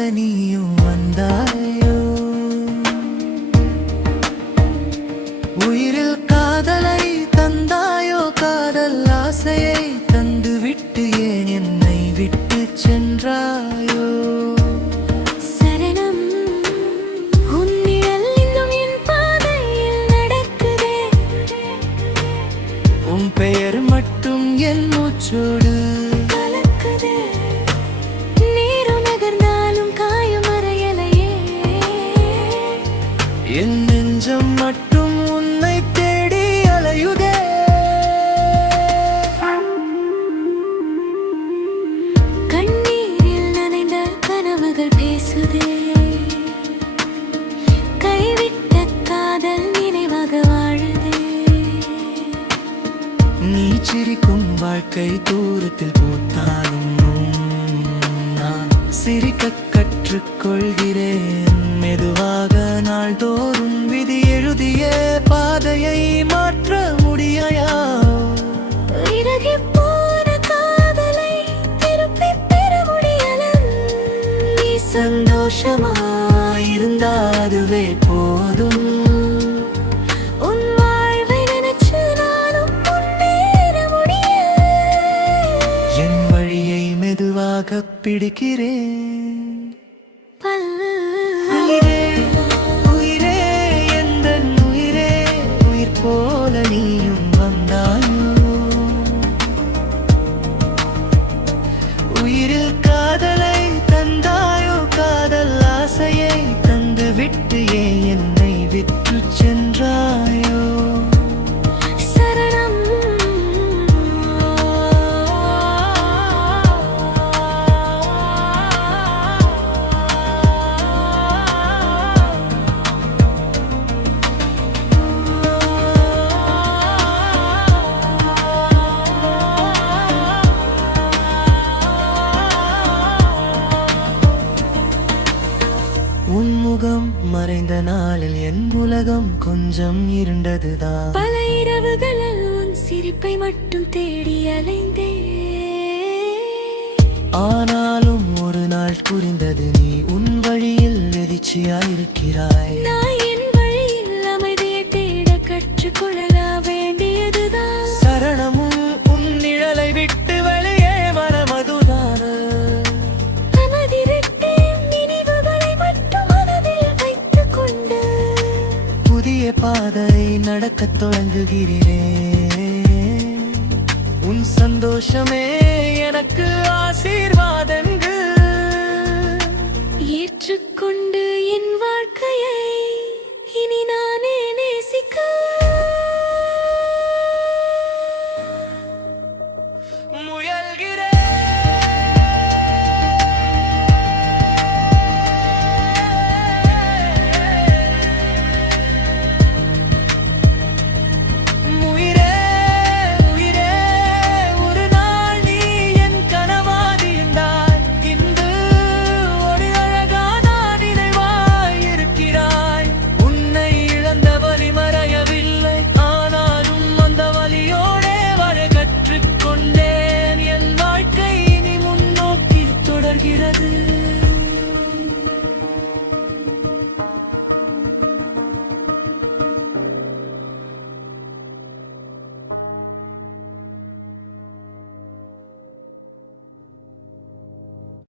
போல நீயும் வந்தாயோ உயிரில் காதலை தந்தாயோ காதல் ஆசையை தந்து விட்டு ஏன் என்னை விட்டு சென்றாயோ சரணம் உன் நிழல் இன்னும் என் பாதையில் நடக்குதே உன் பெயர் மட்டும் என் மூச்சோடு கலக்குதே நீரும் நகர்ந்தாலும் காயம் மறையலையே என் நெஞ்சம் மட்டும் உன்னை தேடி அலையுதே கண்ணீரில் நனைந்த கனவுகள் பேசுதே கைவிட்ட காதல் நினைவாக வாழுதே நீ சிரிக்கும் வாழ்க்கை தூரத்தில் பூத்தாலும் நான் சிரிக்க கற்றுக்கொள்கிறேன் மெதுவாக நாள்தோறும் விதி எழுதிய பாதையை மாற்ற முடியா விலகி போன காதலை திருப்பிப் பெற முடியல நீ சந்தோஷமாயிருந்தால் அதுவே போதும் உன் வாழ்வை நினைச்சு நானும் முன்னேற முடிய என் வழியை மெதுவாக பிடிக்கிறேன் உயிரே உயிரே எந்தன் உயிரே உயிர் போல நீயும் வந்தாயோ உயிரில் காதலை தந்தாயோ காதல் ஆசையை தந்து விட்டு ஏன் என்னை விட்டு சென்றாயோ சரணம் உன் முகம் மறைந்த நாளில் என் உலகம் கொஞ்சம் இருண்டதுதான் பல இரவுகளில் உன் சிரிப்பை மட்டும் தேடி அலைந்தே ஆனாலும் ஒரு நாள் புரிந்தது நீ உன் வழியில் எதிர்ச்சியாயிருக்கிறாய் நான் என் வழியில் அமைதியை தேட கற்றுக்கொள்ள வேண்டியதுதான் சரணமும் உன் நிழலை விட்டு வெளியே மனமதுதான அமதிருட்டேன் நினைவுகளை மட்டும் மனதில் வைத்துக் கொண்டு புதிய பாதை நடக்கத் தொடங்குகிறேன் உன் சந்தோஷமே எனக்கு ஆசீர்வாதங்கள் ஏற்றுக்கொண்டு என்